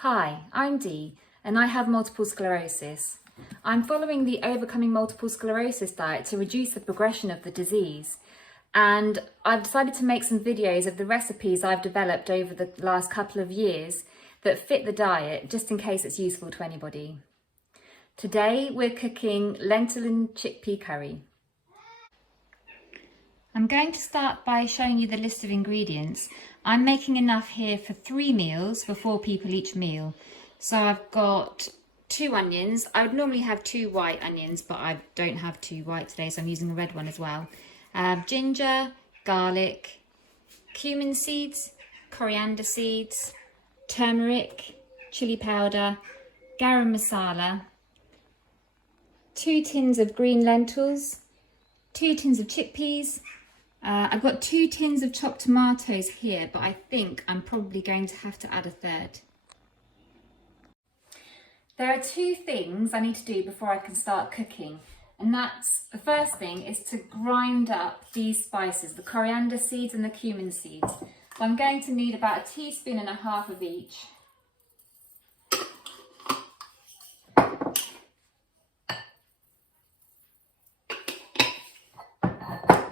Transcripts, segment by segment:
Hi, I'm Dee and I have multiple sclerosis. I'm following the Overcoming Multiple Sclerosis diet to reduce the progression of the disease, and I've decided to make some videos of the recipes I've developed over the last couple of years that fit the diet, just in case it's useful to anybody. Today we're cooking lentil and chickpea curry. I'm going to start by showing you the list of ingredients. I'm making enough here for 3 meals, for 4 people each meal. So I've got 2 onions. I would normally have 2 white onions, but I don't have 2 white today, so I'm using a red one as well. Ginger, garlic, cumin seeds, coriander seeds, turmeric, chili powder, garam masala, 2 tins of green lentils, 2 tins of chickpeas. I've got 2 tins of chopped tomatoes here, but I think I'm probably going to have to add a third. There are 2 things I need to do before I can start cooking, and that's, the first thing is to grind up these spices, the coriander seeds and the cumin seeds. So I'm going to need about 1.5 teaspoons of each.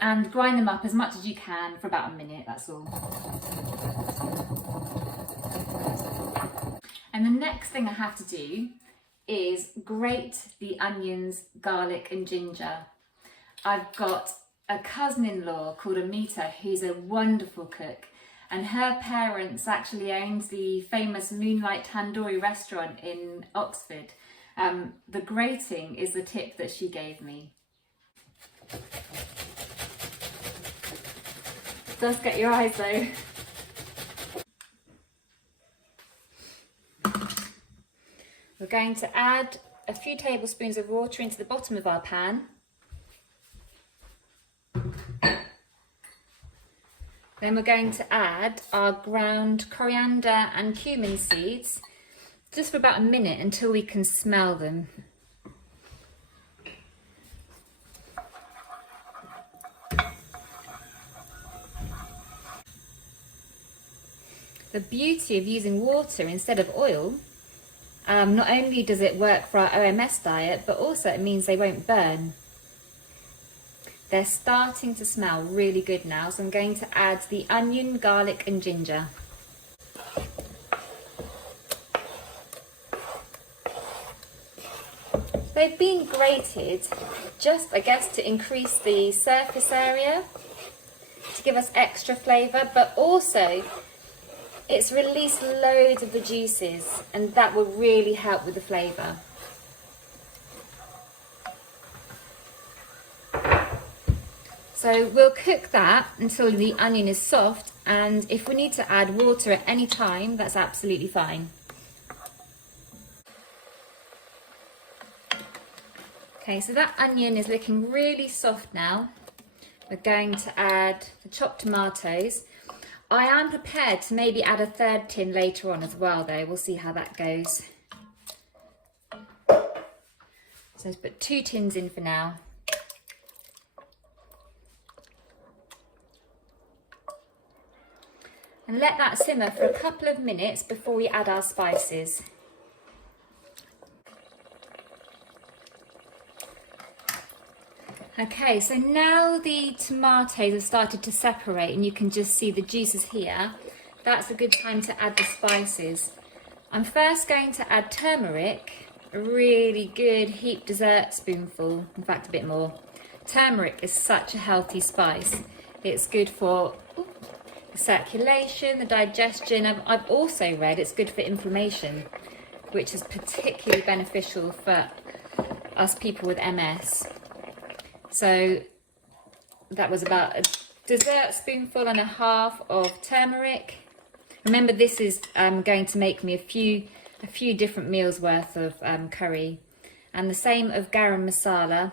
And grind them up as much as you can for about a minute, that's all. And the next thing I have to do is grate the onions, garlic and ginger. I've got a cousin-in-law called Amita who's a wonderful cook, and her parents actually owned the famous Moonlight Tandoori restaurant in Oxford. The grating is the tip that she gave me. It does get your eyes though. We're going to add a few tablespoons of water into the bottom of our pan. Then we're going to add our ground coriander and cumin seeds, just for about a minute until we can smell them. The beauty of using water instead of oil, not only does it work for our OMS diet, but also it means they won't burn. They're starting to smell really good now, so I'm going to add the onion, garlic and ginger. They've been grated just, I guess, to increase the surface area, to give us extra flavour, but also it's released loads of the juices, and that will really help with the flavour. So we'll cook that until the onion is soft, and if we need to add water at any time, that's absolutely fine. Okay, so that onion is looking really soft now. We're going to add the chopped tomatoes. I am prepared to maybe add a 3rd tin later on as well though, we'll see how that goes. So let's put 2 tins in for now. And let that simmer for a couple of minutes before we add our spices. Okay, so now the tomatoes have started to separate and you can just see the juices here. That's a good time to add the spices. I'm first going to add turmeric, a really good heaped dessert spoonful, in fact a bit more. Turmeric is such a healthy spice. It's good for the circulation, the digestion. I've also read it's good for inflammation, which is particularly beneficial for us people with MS. So that was about a dessert spoonful and a half of turmeric. Remember, this is going to make me a few different meals worth of curry. And the same of garam masala.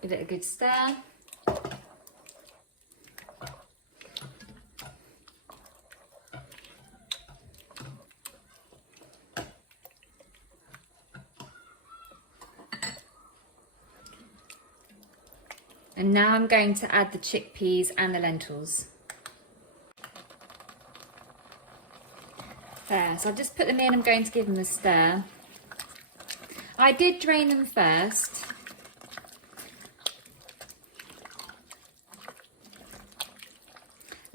Give it a good stir. And now I'm going to add the chickpeas and the lentils. There, so I've just put them in, I'm going to give them a stir. I did drain them first.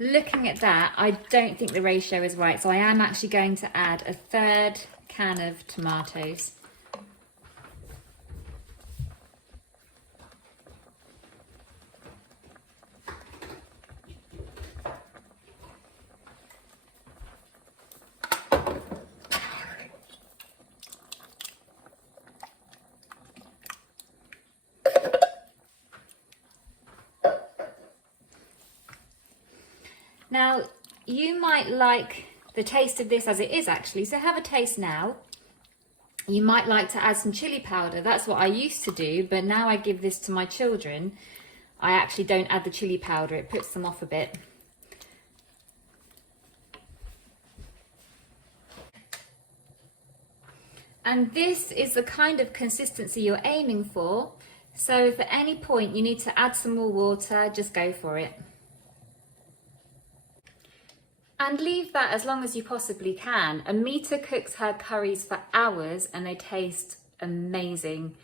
Looking at that, I don't think the ratio is right, so I am actually going to add a third can of tomatoes. Now, you might like the taste of this as it is actually, so have a taste now. You might like to add some chili powder. That's what I used to do, but now I give this to my children. I actually don't add the chili powder, it puts them off a bit. And this is the kind of consistency you're aiming for. So if at any point you need to add some more water, just go for it. And leave that as long as you possibly can. Amita cooks her curries for hours and they taste amazing.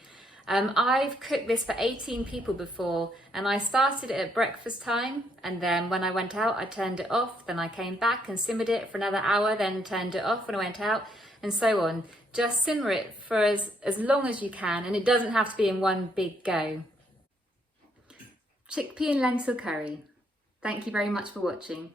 I've cooked this for 18 people before, and I started it at breakfast time, and then when I went out I turned it off, then I came back and simmered it for another hour, then turned it off when I went out, and so on. Just simmer it for as long as you can, and it doesn't have to be in one big go. Chickpea and lentil curry. Thank you very much for watching.